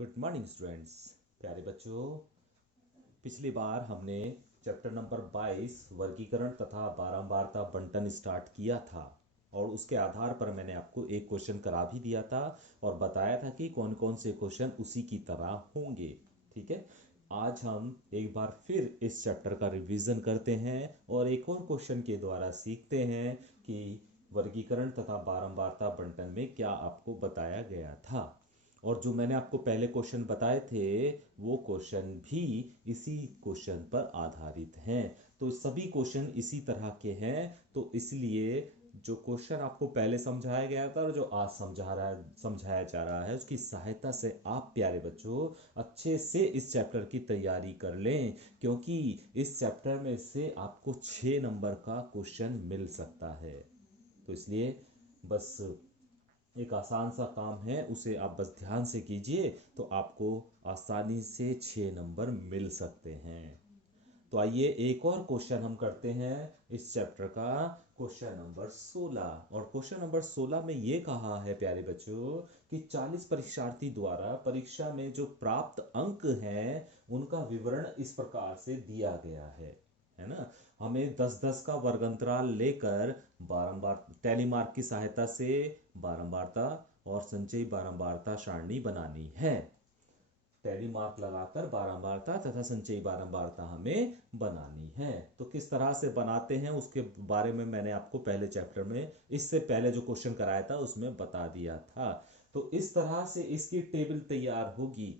Good morning students. प्यारे बच्चों, पिछली बार हमने चैप्टर नंबर 22 वर्गीकरण तथा बारंबारता बंटन स्टार्ट किया था और उसके आधार पर मैंने आपको एक क्वेश्चन करा भी दिया था और बताया था कि कौन कौन से क्वेश्चन उसी की तरह होंगे। ठीक है, आज हम एक बार फिर इस चैप्टर का रिवीजन करते हैं और एक और क्वेश्चन के द्वारा सीखते हैं कि वर्गीकरण तथा बारंबारता बंटन में क्या आपको बताया गया था। और जो मैंने आपको पहले क्वेश्चन बताए थे वो क्वेश्चन भी इसी क्वेश्चन पर आधारित हैं। तो सभी क्वेश्चन इसी तरह के हैं, तो इसलिए जो क्वेश्चन आपको पहले समझाया गया था और जो आज समझाया जा रहा है उसकी सहायता से आप प्यारे बच्चों अच्छे से इस चैप्टर की तैयारी कर लें, क्योंकि इस चैप्टर में से आपको 6 नंबर का क्वेश्चन मिल सकता है। तो इसलिए बस एक आसान सा काम है, उसे आप बस ध्यान से कीजिए तो आपको आसानी से 6 नंबर मिल सकते हैं। तो आइए एक और क्वेश्चन हम करते हैं इस चैप्टर का, क्वेश्चन नंबर 16। और क्वेश्चन नंबर 16 में ये कहा है प्यारे बच्चों कि 40 परीक्षार्थी द्वारा परीक्षा में जो प्राप्त अंक हैं उनका विवरण इस प्रकार से दिया गया है ना। हमें 10-10 का वर्गंतराल लेकर बारंबार टेलीमार्क की सहायता से बारंबारता और संचयी बारंबारता सारणी बनानी है। टैली मार्क लगाकर बारंबारता तथा संचयी बारंबारता हमें बनानी है। तो किस तरह से बनाते हैं उसके बारे में मैंने आपको पहले चैप्टर में, इससे पहले जो क्वेश्चन कराया था उसमें बता दिया था। तो इस तरह से इसकी टेबल तैयार होगी।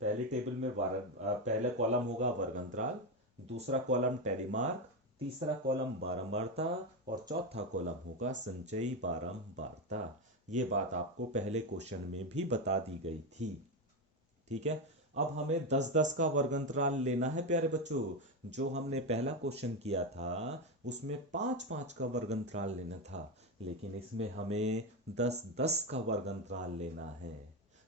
पहले टेबल में पहले कॉलम होगा वर्गंतराल, दूसरा कॉलम टैली मार्क, तीसरा कॉलम बारंबारता और चौथा कॉलम होगा संचयी बारंबारता। ये बात आपको पहले क्वेश्चन में भी बता दी गई थी। ठीक है, अब हमें 10-10 का वर्गंतराल लेना है प्यारे बच्चों। जो हमने पहला क्वेश्चन किया था उसमें 5-5 का वर्गंतराल लेना था, लेकिन इसमें हमें 10-10 का वर्गंतराल लेना है।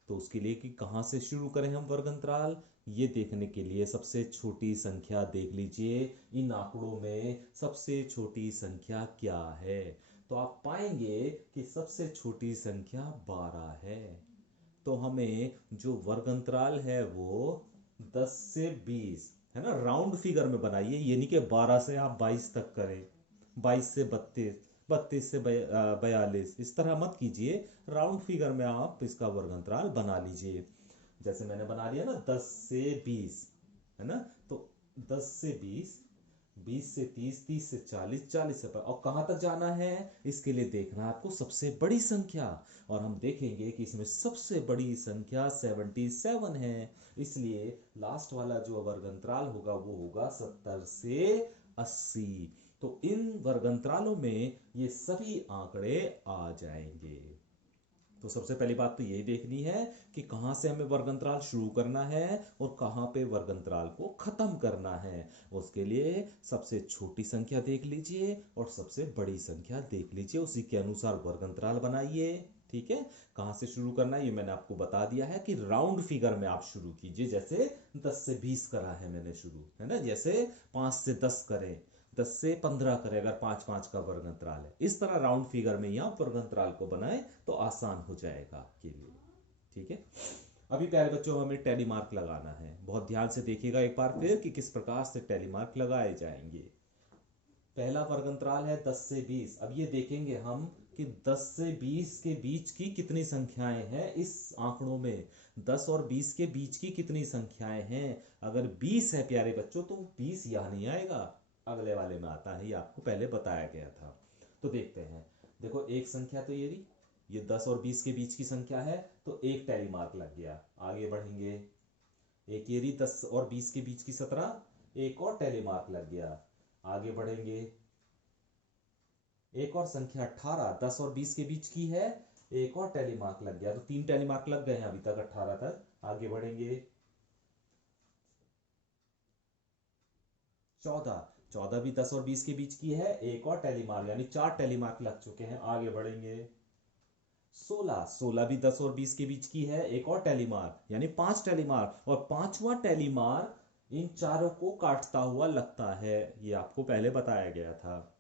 तो उसके लिए कि कहाँ से शुरू करें हम वर्गंतराल, ये देखने के लिए सबसे छोटी संख्या देख लीजिए। इन आंकड़ों में सबसे छोटी संख्या क्या है, तो आप पाएंगे कि सबसे छोटी संख्या 12 है। तो हमें जो वर्गंतराल है वो 10 से 20 है ना, राउंड फिगर में बनाइए, ये नहीं कि 12 से आप 22 तक करें, 22 से 32, 32 से 42, इस तरह मत कीजिए। राउंड फिगर में आप इसका वर्गंतराल बना लीजिए। जैसे मैंने बना लिया ना 10 से 20, है ना। तो 10 से 20, 20 से 30, 30 से 40, 40 से और कहां तक जाना है इसके लिए देखना है आपको सबसे बड़ी संख्या। और हम देखेंगे कि इसमें सबसे बड़ी संख्या 77 है, इसलिए लास्ट वाला जो वर्गंतराल होगा वो होगा 70 से 80। तो इन वर्गंतरालों में ये सभी आंकड़े आ जाएंगे। तो सबसे पहली बात तो यही देखनी है कि कहाँ से हमें वर्गंतराल शुरू करना है और कहाँ पे वर्गंतराल को खत्म करना है। उसके लिए सबसे छोटी संख्या देख लीजिए और सबसे बड़ी संख्या देख लीजिए, उसी के अनुसार वर्गंतराल बनाइए। ठीक है, कहाँ से शुरू करना है ये मैंने आपको बता दिया है कि राउंड फिगर में आप शुरू कीजिए। जैसे 10 से 20 करा है मैंने शुरू, है ना, जैसे 5 से 10 करें, 10 से 15 करें अगर 5-5 का वर्गंतराल है। इस तरह राउंड फिगर में ही आप वर्गंतराल को बनाएं तो आसान हो जाएगा आपके लिए। ठीक है, अभी प्यारे बच्चों हमें टैली मार्क लगाना है। बहुत ध्यान से देखिएगा एक बार फिर कि किस प्रकार से टैली मार्क लगाए जाएंगे। पहला वर्गंतराल है 10 से 20। अब ये देखेंगे हम कि 10 से 20 के बीच की कितनी संख्याएं हैं इस आंकड़ों में, 10 और 20 के बीच की कितनी संख्याएं हैं। अगर 20 है प्यारे बच्चों तो 20 यहां नहीं आएगा, अगले वाले में आता है, ये आपको पहले बताया गया था। तो देखते हैं, देखो एक संख्या तो ये रही, ये 10 और 20 के बीच की संख्या है, तो एक टैली मार्क लग गया। आगे बढ़ेंगे, एक ये रही 10 और 20 के बीच की 17, एक और टैली मार्क लग गया। आगे बढ़ेंगे, एक और संख्या 18 10 और 20 के बीच की है, एक और टैली मार्क लग गया। तो 3 टैली मार्क लग गए हैं अभी तक 18 तक। आगे बढ़ेंगे, 14, 14 भी 10 और 20 के बीच की है, एक और टैली मार्क, यानी 4 टैली मार्क लग चुके हैं। आगे बढ़ेंगे, 16, 16 भी 10 और 20 के बीच की है, एक और टैली मार्क, यानी 5 टैली मार्क, और पांचवा टैली मार्क इन चारों को काटता हुआ लगता है। ये आपको पहले बताया गया था,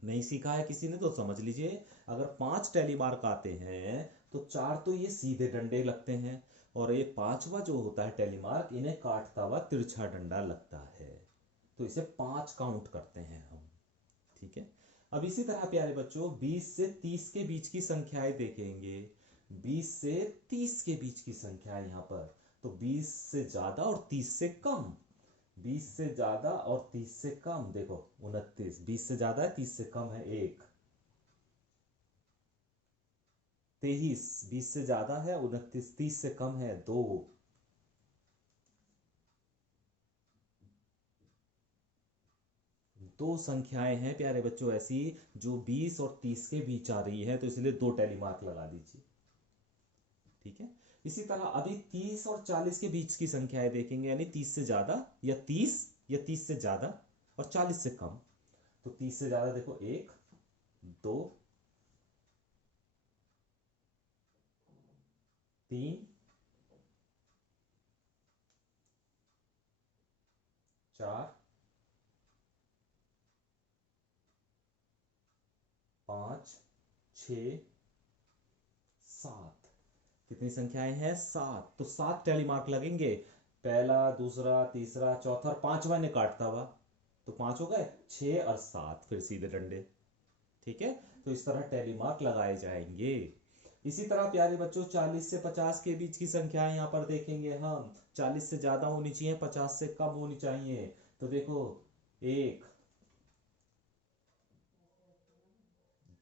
नहीं सीखा है किसी ने तो समझ लीजिए। अगर 5 टैली मार्क आते हैं तो 4 तो ये सीधे डंडे लगते हैं, और ये पांचवा जो होता है टेलीमार्क, इन्हें काटता हुआ तिरछा डंडा लगता है, तो इसे 5 काउंट करते हैं हम। ठीक है। अब इसी तरह प्यारे बच्चों 20 से 30 के बीच की संख्याएं देखेंगे। 20 से 30 के बीच की संख्या यहाँ पर, तो 20 से ज्यादा और 30 से कम। 20 से ज्यादा और 30 से कम, देखो 29। 20 से ज्यादा है, 30 से कम है 1। 23, 20 से ज्यादा है 29, 30 से कम है 2। दो संख्याएं हैं प्यारे बच्चों ऐसी जो 20 और 30 के बीच आ रही है, तो इसलिए 2 टैली मार्क लगा दीजिए। ठीक है। इसी तरह अभी 30 और 40 के बीच की संख्याएं देखेंगे, यानी 30 से ज्यादा या 30 से ज्यादा और 40 से कम। तो 30 से ज्यादा देखो 1, 2, 3, 4, 5, 6, 7। कितनी संख्याएं हैं? 7। तो 7 टैली मार्क लगेंगे। पहला, दूसरा, तीसरा, चौथा और पांचवा ने काटता हुआ, तो 5 हो गए, 6 और 7 फिर सीधे डंडे। ठीक है। तो इस तरह टैली मार्क लगाए जाएंगे। इसी तरह प्यारे बच्चों 40 से 50 के बीच की संख्याएं यहां पर देखेंगे हम। 40 से ज्यादा होनी चाहिए, 50 से कम होनी चाहिए। तो देखो 1,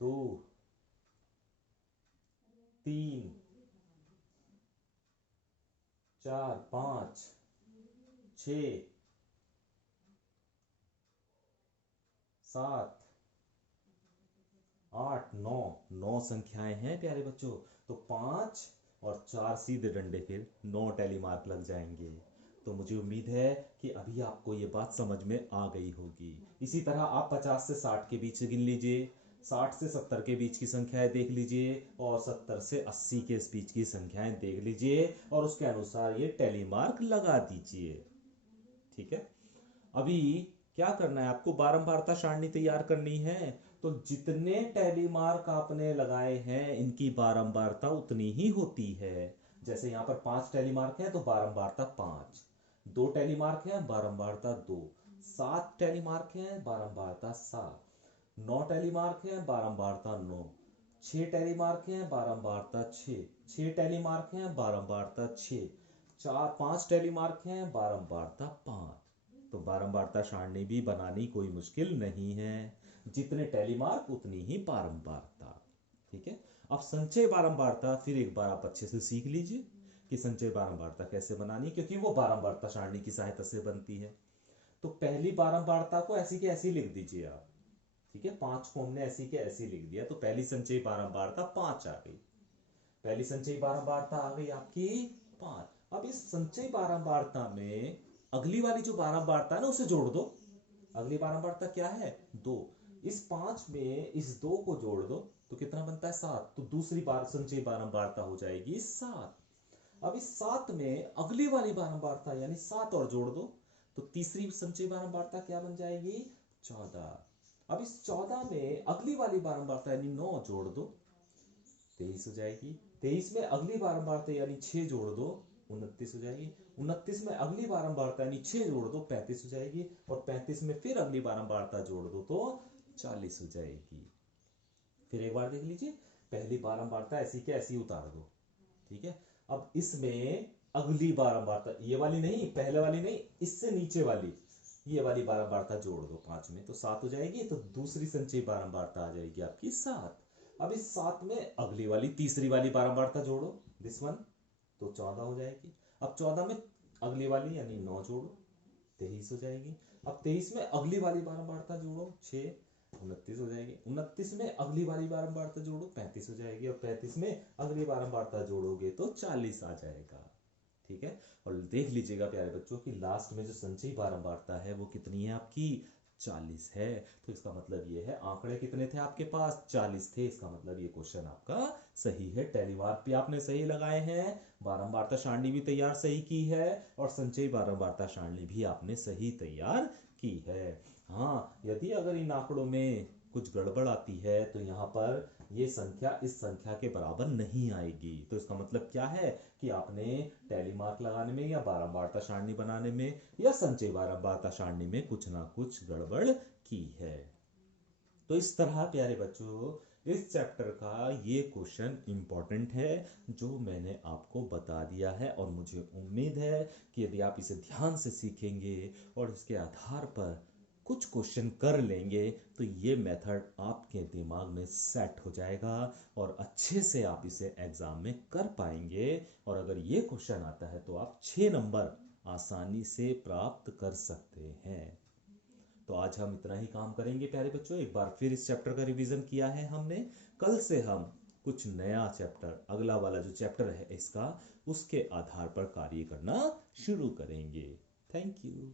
2, 3, 4, 5, 6, 7, 8, 9। 9 संख्याएं हैं प्यारे बच्चों। तो 5 और 4 सीधे डंडे, फिर 9 टैली मार्क लग जाएंगे। तो मुझे उम्मीद है कि अभी आपको ये बात समझ में आ गई होगी। इसी तरह आप 50 से 60 के बीच गिन लीजिए, 60 से 70 के बीच की संख्याएं देख लीजिए, और 70 से 80 के बीच की संख्याएं देख लीजिए, और उसके अनुसार ये टैली मार्क लगा दीजिए। ठीक है। अभी क्या करना है आपको? बारंबारता सारणी तैयार करनी है। तो जितने टैली मार्क आपने लगाए हैं, इनकी बारंबारता उतनी ही होती है। जैसे यहां पर 5 टैली मार्क है तो बारंबारता 5। 2 टैली मार्क है, बारंबारता 2। 7 टैली मार्क है, बारंबारता 7। 9 टैली मार्क है, बारंबारता 9। 6 टैली मार्क है, बारंबारता 6। 6 टैली मार्क है, बारंबारता 6। 5 टैली मार्क है, बारंबारता 5। तो बारंबारता सारणी भी बनानी कोई मुश्किल नहीं है। जितने टैली मार्क उतनी ही बारंबारता। ठीक है। अब संचय बारंबारता फिर एक बार आप अच्छे से सीख लीजिए कि संचय बारंबारता कैसे बनानी, क्योंकि वो बारंबारता सारणी की सहायता से बनती है। तो पहली बारंबारता को ऐसी के ऐसी लिख दीजिए आप। ठीक है। 5 को हमने ऐसी के ऐसी लिख दिया, तो पहली संचयी बारंबारता 5 आ गई। पहली संचयी बारंबारता आ गई आपकी 5। अब इस संचयी बारंबारता में अगली वाली जो बारंबारता है ना, उसे जोड़ दो। अगली बारंबारता क्या है? 2। इस 5 में इस 2 को जोड़ दो, तो कितना बनता है? 7। तो दूसरी बार संचयी बारंबारता हो जाएगी 7। अब इस 7 में अगली वाली बारंबारता यानी 7 और जोड़ दो, तो तीसरी संचयी बारंबारता क्या बन जाएगी? 14। अब इस 14 में अगली वाली बारंबारता यानी 9 जोड़ दो, 23 हो जाएगी। 23 में अगली बारंबारता यानी 6 जोड़ दो, 29 हो जाएगी। 29 में अगली बारंबारता यानी 6 जोड़ दो, 35 हो जाएगी। और 35 में फिर अगली बारंबारता जोड़ दो तो 40 हो जाएगी। फिर एक बार देख लीजिए, पहली बारंबारता ऐसी के ऐसी उतार दो। ठीक है। अब इसमें अगली बारंबारता, ये वाली नहीं, पहले वाली नहीं, इससे नीचे वाली, ये वाली बारंबारता जोड़ दो 5 में, तो 7 हो जाएगी। तो दूसरी संचयी बारंबारता आ जाएगी आपकी 7। अब इस 7 में अगली वाली तीसरी वाली बारंबारता जोड़ो, दिस वन, तो 14 हो जाएगी। अब 14 में अगली वाली यानी 9 जोड़ो, 23 हो जाएगी। अब 23 में अगली वाली बारंबारता जोड़ो, 6, 29 हो जाएगी। 29 में अगली वाली बारंबारता जोड़ो, 35 हो जाएगी। और 35 में अगली बारंबारता जोड़ोगे तो 40 आ जाएगा। ठीक है। और देख लीजिएगा प्यारे बच्चों कि लास्ट में जो संचयी बारंबारता है वो कितनी है आपकी? 40 है। तो इसका मतलब ये है, आंकड़े कितने थे आपके पास? 40 थे। इसका मतलब ये क्वेश्चन आपका सही है। टैली मार्क भी आपने सही लगाए हैं, बारंबारता सारणी भी तैयार सही की है, और संचयी बारंबारता सारणी भी आपने सही तैयार की है। हाँ, यदि अगर इन आंकड़ों में कुछ गड़बड़ आती है तो यहाँ पर ये संख्या इस संख्या के बराबर नहीं आएगी। तो इसका मतलब क्या है कि आपने टैली मार्क लगाने में या बारंबारता सारणी बनाने में या संचयी बारंबारता सारणी में कुछ ना कुछ गड़बड़ की है। तो इस तरह प्यारे बच्चों इस चैप्टर का ये क्वेश्चन इंपॉर्टेंट है जो मैंने आपको बता दिया है, और मुझे उम्मीद है कि यदि आप इसे ध्यान से सीखेंगे और इसके आधार पर कुछ क्वेश्चन कर लेंगे तो ये मेथड आपके दिमाग में सेट हो जाएगा और अच्छे से आप इसे एग्जाम में कर पाएंगे। और अगर ये क्वेश्चन आता है तो आप 6 नंबर आसानी से प्राप्त कर सकते हैं। तो आज हम इतना ही काम करेंगे प्यारे बच्चों। एक बार फिर इस चैप्टर का रिवीजन किया है हमने। कल से हम कुछ नया चैप्टर, अगला वाला जो चैप्टर है इसका, उसके आधार पर कार्य करना शुरू करेंगे। Thank you.